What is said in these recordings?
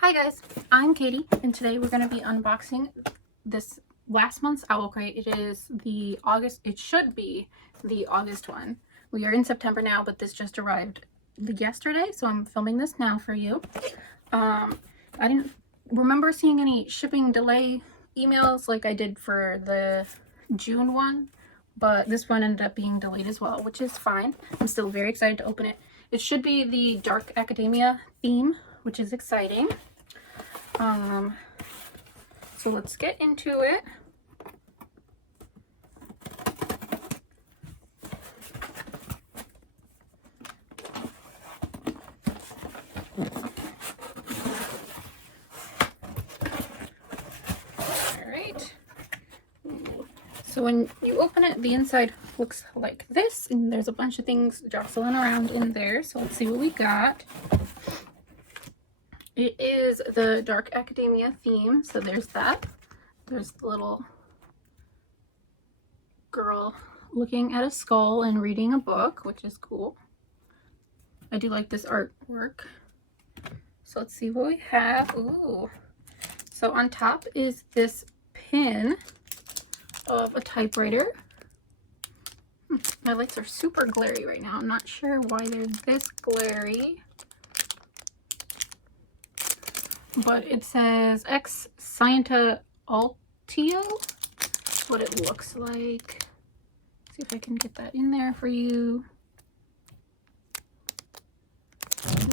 Hi guys, I'm Katie, and today we're going to be unboxing this last month's Owlcrate. It should be the August one. We are in September now, but this just arrived yesterday, so I'm filming this now for you. I didn't remember seeing any shipping delay emails like I did for the June one, but this one ended up being delayed as well, which is fine. I'm still very excited to open it. It should be the dark academia theme, which is exciting. So let's get into it. Alright. So when you open it, the inside looks like this, and there's a bunch of things jostling around in there. So let's see what we got. It is the dark academia theme, so there's that. There's the little girl looking at a skull and reading a book, which is cool. I do like this artwork. So let's see what we have. Ooh. So on top is this pin of a typewriter. My lights are super glary right now. I'm not sure why they're this glary. But it says Ex Scienta Altio. That's what it looks like. See if I can get that in there for you.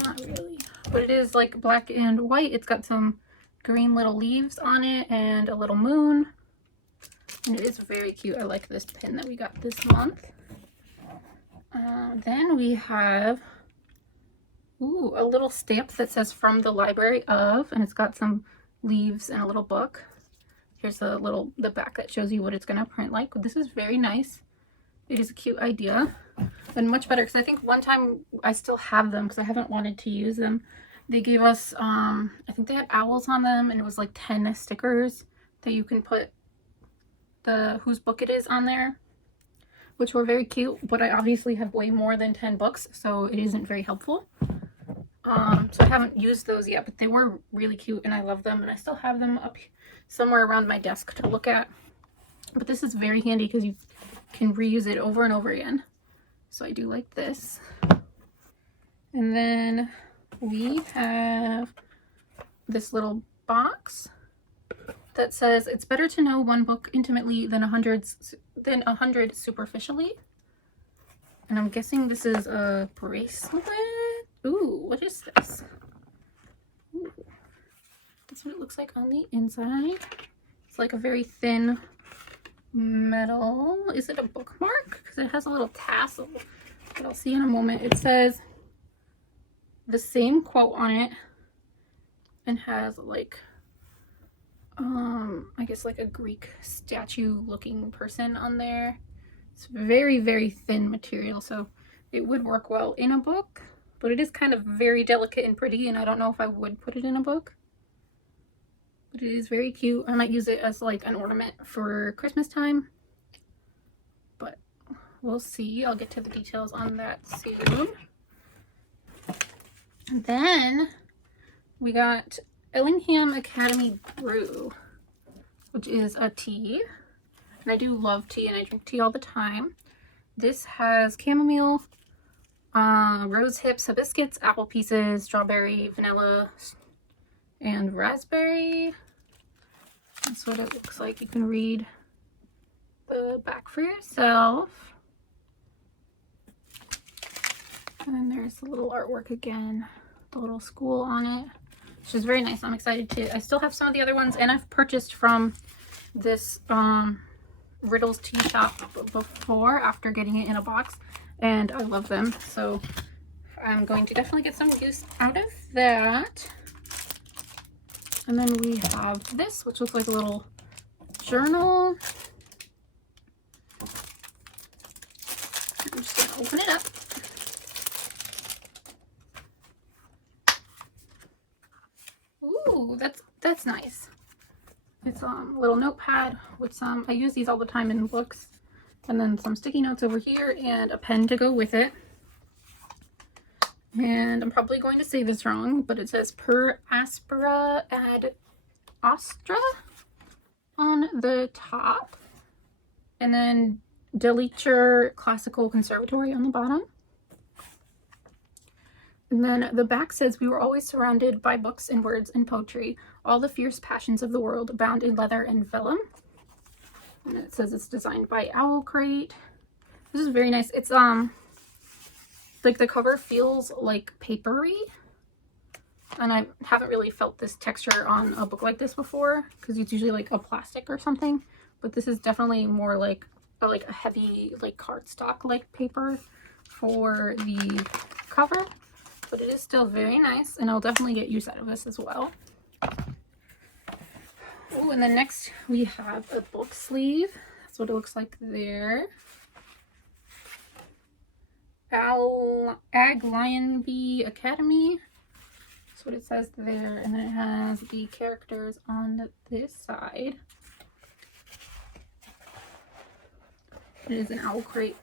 Not really. But it is like black and white. It's got some green little leaves on it and a little moon. And it is very cute. I like this pin that we got this month. Then we have a little stamp that says from the library of, and it's got some leaves and a little book. Here's the back that shows you what it's going to print like. This is very nice. It is a cute idea and much better because I think one time I still have them because I haven't wanted to use them. They gave us, I think they had owls on them, and it was like 10 stickers that you can put whose book it is on there, which were very cute, but I obviously have way more than 10 books, so it isn't very helpful. So I haven't used those yet, but they were really cute and I love them, and I still have them up somewhere around my desk to look at. But this is very handy because you can reuse it over and over again. So I do like this. And then we have this little box that says it's better to know one book intimately than 100 superficially. And I'm guessing this is a bracelet. Ooh, what is this? Ooh. That's what it looks like on the inside. It's like a very thin metal. Is it a bookmark? Because it has a little tassel, but I'll see in a moment. It says the same quote on it and has like, I guess like a Greek statue looking person on there. It's very, very thin material, so it would work well in a book. But it is kind of very delicate and pretty, and I don't know if I would put it in a book. But it is very cute. I might use it as like an ornament for Christmas time. But we'll see. I'll get to the details on that soon. And then we got Ellingham Academy Brew, which is a tea. And I do love tea, and I drink tea all the time. This has chamomile, rose hips, hibiscus, apple pieces, strawberry, vanilla, and raspberry. That's what it looks like. You can read the back for yourself. And then there's the little artwork again, the little school on it, which is very nice. I'm excited to. I still have some of the other ones, and I've purchased from this Riddles tea shop before after getting it in a box, and I love them, so I'm going to definitely get some use out of that. And then we have this, which looks like a little journal. I'm just gonna open it up. Ooh, that's nice. It's a little notepad with some, I use these all the time in books, and then some sticky notes over here and a pen to go with it. And I'm probably going to say this wrong, but it says per aspera ad astra on the top. And then Delitzsch Classical Conservatory on the bottom. And then the back says, we were always surrounded by books and words and poetry, all the fierce passions of the world, bound in leather and vellum. And it says it's designed by Owlcrate. This is very nice. It's like the cover feels like papery, and I haven't really felt this texture on a book like this before, because it's usually like a plastic or something, but this is definitely more like a heavy like cardstock like paper for the cover, but it is still very nice, and I'll definitely get use out of this as well. Oh, and then next we have a book sleeve. That's what it looks like there. Aglionby Academy. That's what it says there, and then it has the characters on this side. It is an Owlcrate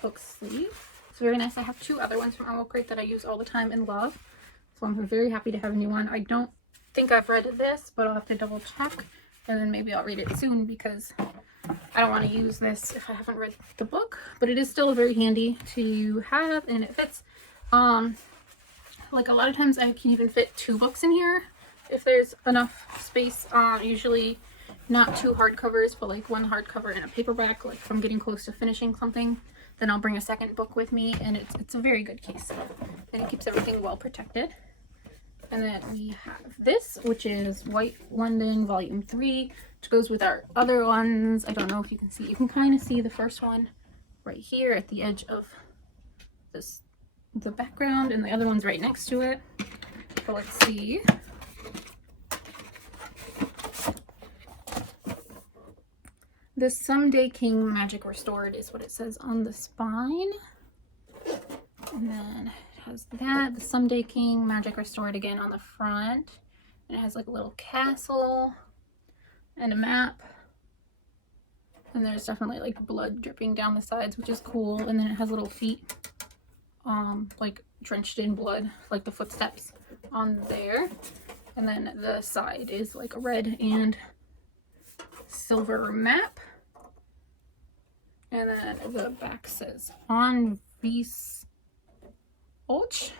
book sleeve. It's very nice. I have two other ones from Owlcrate that I use all the time and love, so I'm very happy to have a new one. I don't think I've read this, but I'll have to double check, and then maybe I'll read it soon, because I don't want to use this if I haven't read the book, but it is still very handy to have, and it fits. Like a lot of times I can even fit 2 books in here if there's enough space. Usually not 2 hardcovers, but like 1 hardcover and a paperback. Like if I'm getting close to finishing something, then I'll bring a second book with me, and it's a very good case, and it keeps everything well protected. And then we have this, which is White London Volume 3, which goes with our other ones. I don't know if you can see. You can kind of see the first one right here at the edge of the background, and the other one's right next to it. So let's see. The Someday King Magic Restored is what it says on the spine. And then it has that, the Someday King Magic Restored again on the front. And it has like a little castle and a map. And there's definitely like blood dripping down the sides, which is cool. And then it has little feet, like drenched in blood, like the footsteps on there. And then the side is like a red and silver map. And then the back says on vis Olch.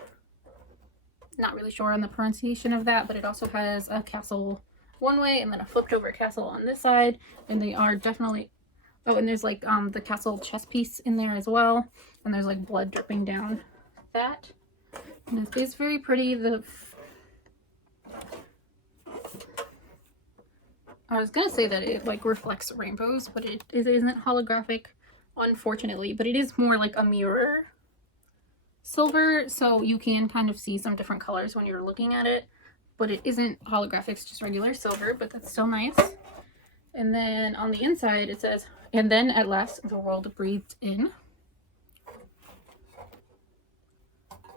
Not really sure on the pronunciation of that, but it also has a castle one way and then a flipped over castle on this side. And they are definitely, oh, and there's like the castle chess piece in there as well. And there's like blood dripping down that. And it is very pretty. I was gonna say that it like reflects rainbows, but it isn't holographic, unfortunately, but it is more like a mirror silver, so you can kind of see some different colors when you're looking at it, but it isn't holographic, it's just regular silver, but that's so nice. And then on the inside it says, and then at last the world breathed in.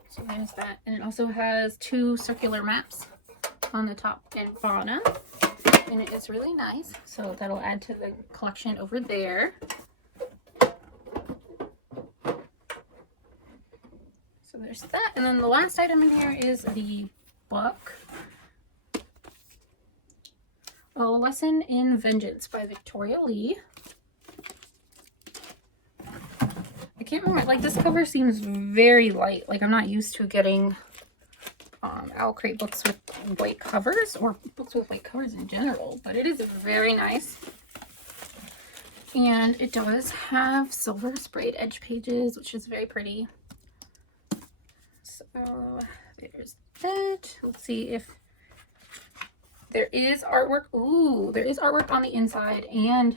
So there's that, and it also has 2 circular maps on the top and bottom, and it is really nice, so that'll add to the collection over there. So there's that, and then the last item in here is the book, A Lesson in Vengeance by Victoria Lee. I can't remember, like this cover seems very light, like I'm not used to getting Owlcrate books with white covers, or books with white covers in general, but it is very nice. And it does have silver sprayed edge pages, which is very pretty. So there's that. Let's see if there is artwork. Ooh, there is artwork on the inside, and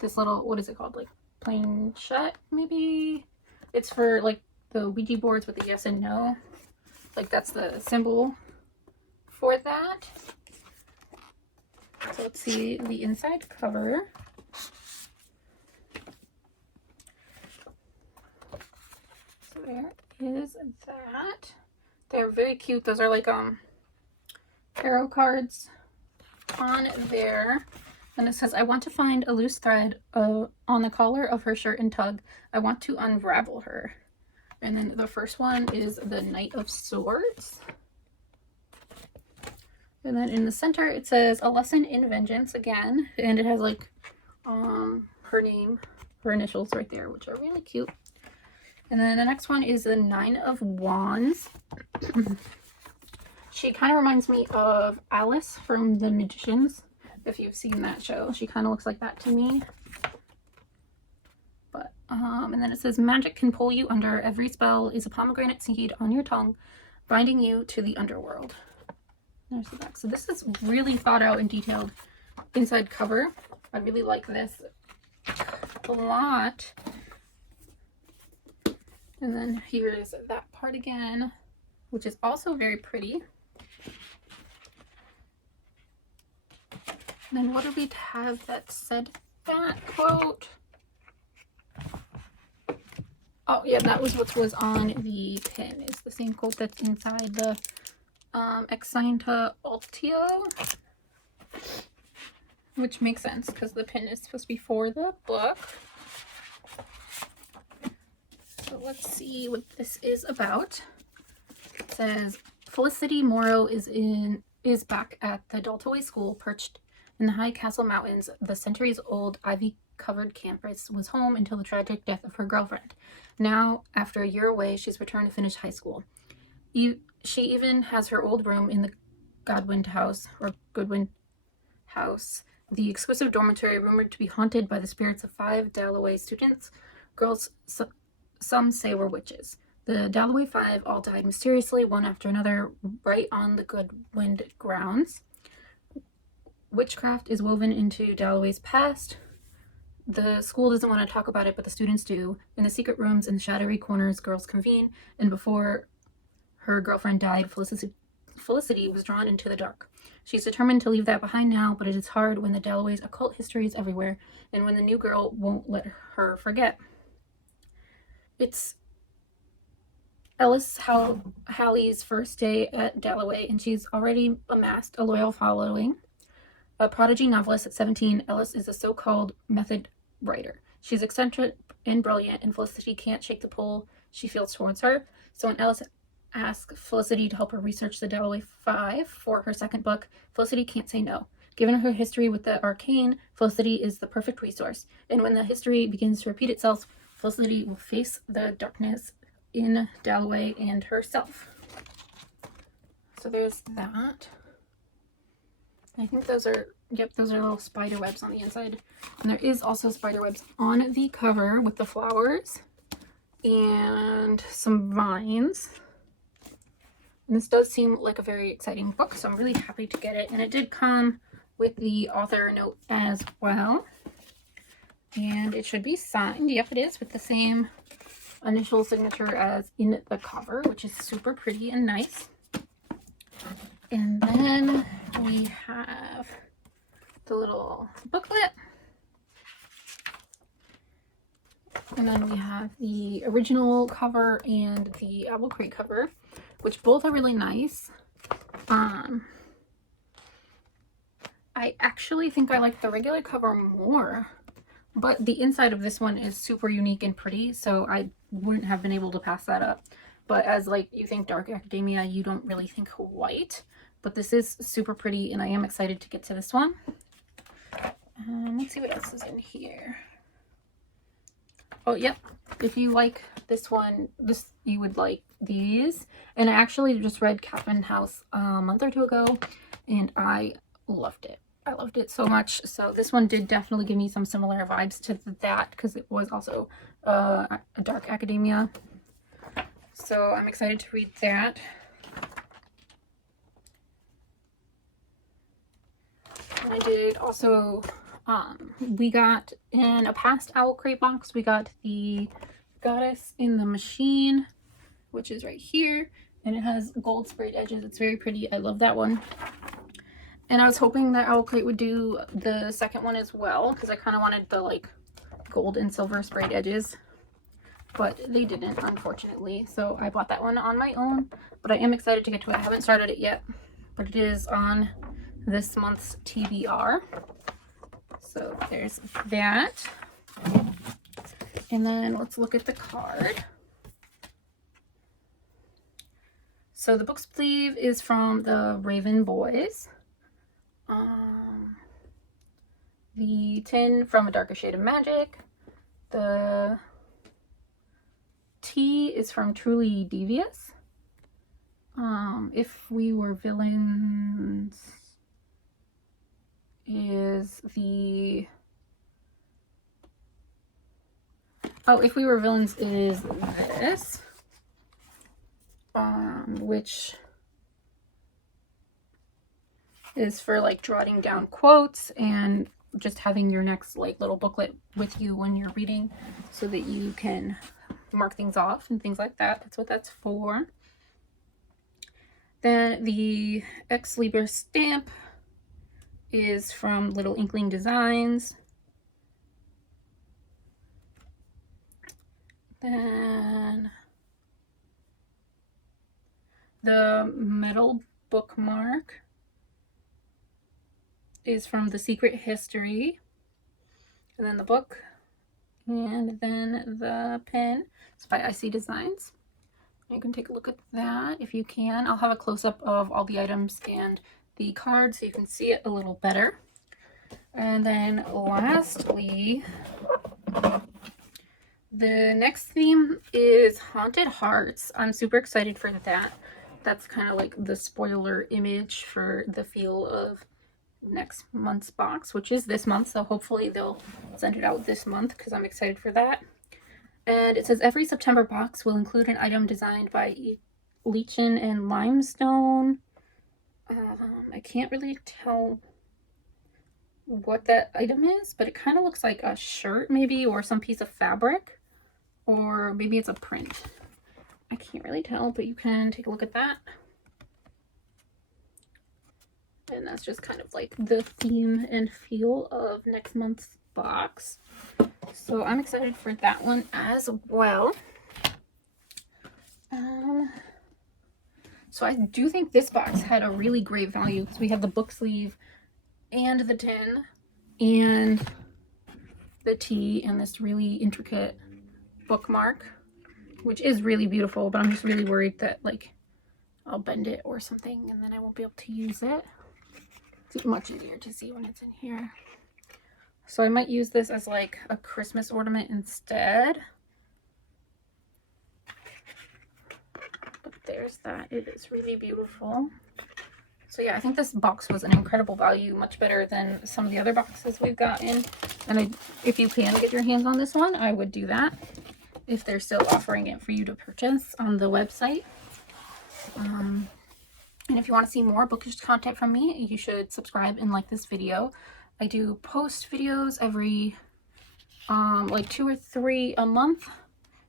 this little, what is it called, like plain shut maybe? It's for like the Ouija boards with the yes and no. Like that's the symbol for that. So let's see the inside cover. So there is that. They're very cute. Those are like tarot cards on there. And it says, I want to find a loose thread on the collar of her shirt and tug. I want to unravel her. And then the first one is the Knight of Swords. And then in the center it says A Lesson in Vengeance again, and it has like her name, her initials right there, which are really cute. And then the next one is the Nine of Wands. She kind of reminds me of Alice from The Magicians, if you've seen that show. She kind of looks like that to me. But and then it says magic can pull you under. Every spell is a pomegranate seed on your tongue, binding you to the underworld. There's the back. So this is really thought out and detailed inside cover. I really like this a lot. And then here's that part again, which is also very pretty. And then what do we have that said that quote? Oh yeah, that was what was on the pin. It's the same quote that's inside the Excienta Altio, which makes sense because the pin is supposed to be for the book. So let's see what this is about. It says Felicity Morrow is back at the Daltaway School, perched in the high castle mountains. The centuries-old ivy-covered campus was home until the tragic death of her girlfriend. Now, after a year away, she's returned to finish high school. She even has her old room in the Goodwin House, the exclusive dormitory rumored to be haunted by the spirits of 5 Dalloway students. Girls some say were witches. The Dalloway 5 all died mysteriously, one after another, right on the Goodwin grounds. Witchcraft is woven into Dalloway's past. The school doesn't want to talk about it, but the students do. In the secret rooms and shadowy corners, girls convene, and before her girlfriend died, Felicity was drawn into the dark. She's determined to leave that behind now, but it is hard when the Dalloway's occult history is everywhere, and when the new girl won't let her forget. It's Ellis Halley's first day at Dalloway, and she's already amassed a loyal following. A prodigy novelist at 17, Ellis is a so-called method writer. She's eccentric and brilliant, and Felicity can't shake the pull she feels towards her. So when Ellis asks Felicity to help her research the Dalloway 5 for her second book, Felicity can't say no. Given her history with the arcane, Felicity is the perfect resource. And when the history begins to repeat itself, Felicity will face the darkness in Dalloway and herself. So there's that. I think those are, yep, those are little spider webs on the inside. And there is also spider webs on the cover with the flowers and some vines. And this does seem like a very exciting book, so I'm really happy to get it. And it did come with the author note as well. And it should be signed. Yep, it is, with the same initial signature as in the cover, which is super pretty and nice. And then we have the little booklet. And then we have the original cover and the Owlcrate cover, which both are really nice. I actually think I like the regular cover more, but the inside of this one is super unique and pretty, so I wouldn't have been able to pass that up. But as like you think dark academia, you don't really think white. But this is super pretty, and I am excited to get to this one. Let's see what else is in here. Oh, yep. If you like this one, you would like these. And I actually just read Catherine House a month or two ago, and I loved it. I loved it so much. So this one did definitely give me some similar vibes to that, because it was also a dark academia. So I'm excited to read that. I did also, we got in a past Owlcrate box, we got the Goddess in the Machine, which is right here, and it has gold sprayed edges. It's very pretty. I love that one. And I was hoping that Owlcrate would do the second one as well, because I kind of wanted the like gold and silver sprayed edges, but they didn't, unfortunately. So I bought that one on my own, but I am excited to get to it. I haven't started it yet, but it is on this month's TBR. So there's that. And then let's look at the card. So the book sleeve is from the Raven Boys. The tin from A Darker Shade of Magic. The T is from Truly Devious. If We Were Villains is the... Oh, If We Were Villains is this. Which is for like jotting down quotes and just having your next like little booklet with you when you're reading so that you can mark things off and things like that. That's what that's for. Then the Ex Libris stamp is from Little Inkling Designs. Then the metal bookmark is from The Secret History. And then the book. And then the pen is by IC Designs. You can take a look at that if you can. I'll have a close-up of all the items and the card so you can see it a little better. And then lastly, the next theme is Haunted Hearts. I'm super excited for that. That's kind of like the spoiler image for the feel of next month's box, which is this month. So hopefully they'll send it out this month because I'm excited for that. And it says every September box will include an item designed by Lichen and Limestone. I can't really tell what that item is, but it kind of looks like a shirt maybe, or some piece of fabric, or maybe it's a print. I can't really tell, but you can take a look at that. And that's just kind of like the theme and feel of next month's box. So I'm excited for that one as well. So I do think this box had a really great value because we have the book sleeve and the tin and the T and this really intricate bookmark, which is really beautiful, but I'm just really worried that like I'll bend it or something and then I won't be able to use it. It's much easier to see when it's in here. So I might use this as like a Christmas ornament instead. But there's that. It is really beautiful. So yeah, I think this box was an incredible value, much better than some of the other boxes we've gotten. And if you can get your hands on this one, I would do that if they're still offering it for you to purchase on the website. And if you want to see more bookish content from me, you should subscribe and like this video. I do post videos every like 2 or 3 a month,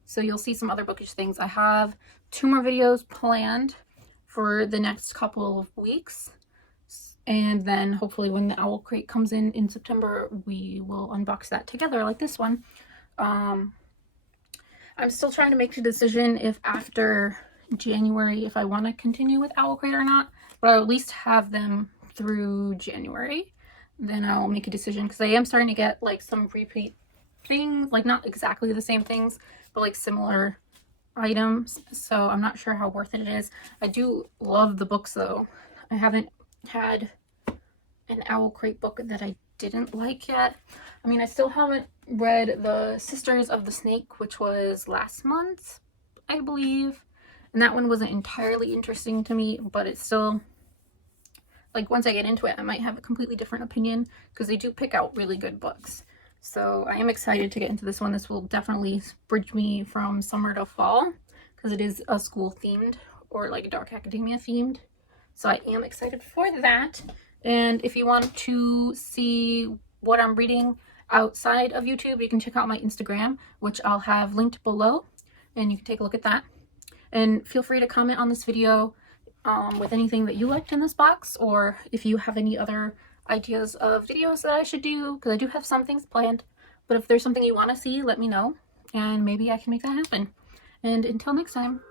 so you'll see some other bookish things. I have 2 more videos planned for the next couple of weeks, and then hopefully when the Owlcrate comes in September, we will unbox that together like this one. I'm still trying to make a decision if after January if I want to continue with Owlcrate or not, but I'll at least have them through January. Then I'll make a decision because I am starting to get like some repeat things, like not exactly the same things, but like similar items. So I'm not sure how worth it is. I do love the books though. I haven't had an Owlcrate book that I didn't like yet. I mean, I still haven't read the Sisters of the Snake, which was last month, I believe. And that one wasn't entirely interesting to me, but it's still, like, once I get into it, I might have a completely different opinion because they do pick out really good books. So I am excited to get into this one. This will definitely bridge me from summer to fall because it is a school themed or like dark academia themed. So I am excited for that. And if you want to see what I'm reading outside of YouTube, you can check out my Instagram, which I'll have linked below, and you can take a look at that. And feel free to comment on this video with anything that you liked in this box, or if you have any other ideas of videos that I should do, because I do have some things planned. But if there's something you want to see, let me know, and maybe I can make that happen. And until next time,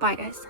bye guys.